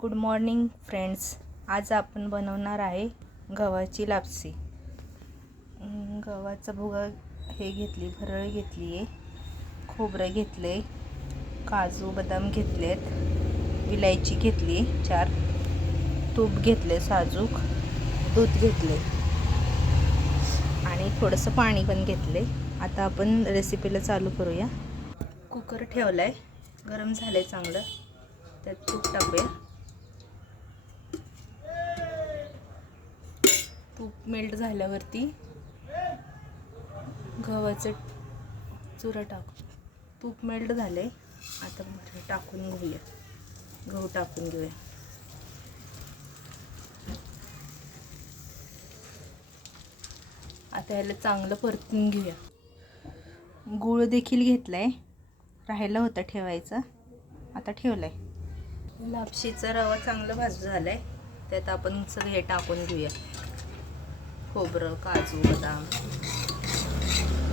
Good morning friends आज आपण बनवणार आहे गव्हाची लापसी. गव्हाचा भुगा हे घेतली भरळ घेतली आहे. खोबरं घेतले काजू बदाम घेतलेत विलायची घेतली चार. तूप घेतले साजूक. दूध घेतले आणि थोडंसं पाणी पण घेतले आता आपण रेसिपीला चालू करूया. कुकर ठेवला आहे गरम झालं आहे चांगलं. त्यात तूप टाकूया. तूप मेल्ट झाल्यावरती गव्हाचं चुरा टाकू. तूप मेल्ट आहे आता बरं टाकून घेऊया. गहू टाकून घेऊया. आता ह्याला चांगलं परतून घेऊया. गूळ देखील घेतला आहे राहायला होता ठेवायचा. आता ठेवलाय. लापशीचा रवा चांगला भाजू आहे त्यात आपण सगळं हे टाकून घेऊया. खोबरं काजू बदाम.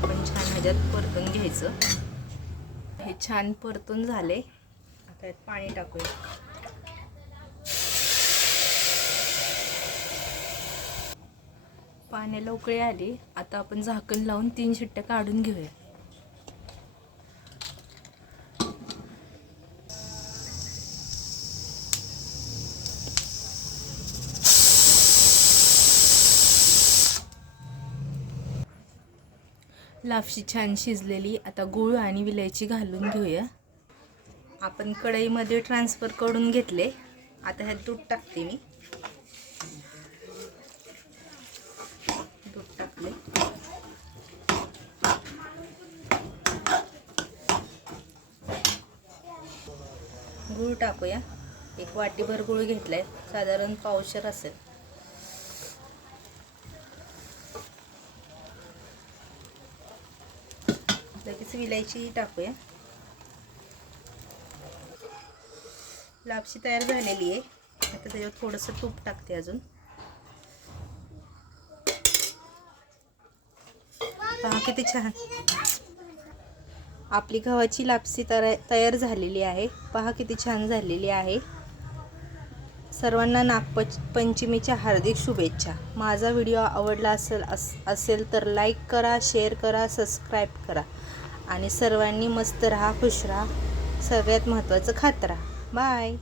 पण छान ह्याच्यात परतून घ्यायचं. हे छान परतून झाले. आता यात पाणी टाकूया. पाण्याला उकळी आली. आता आपण झाकण लावून तीन शिट्ट्या काढून घेऊया. लापशी छान शिजलेली. आता गूळ आणि विलायची घालून घेऊया. आपण कढईमध्ये ट्रान्सफर करून घेतले. आता ह्यात दूध टाकते मी. दूध टाकले. गूळ टाकूया. एक वाटीभर गूळ घेतलाय. साधारण पावशर असेल. लगेच विलायची टाकूया. लापशी तयार झालेली आहे. आता त्याच्यावर थोडंसं तूप टाकते अजून. पहा किती छान. आपली गव्हाची लापसी तया तयार झालेली आहे. पहा किती छान झालेली आहे. सर्वांना नागपंच पंचमीच्या हार्दिक शुभेच्छा. माझा व्हिडिओ आवडला असेल अस असेल तर लाईक करा शेअर करा सबस्क्राईब करा. आणि सर्वांनी मस्त राहा खुश राहा. सगळ्यात महत्त्वाचं खात राहा. बाय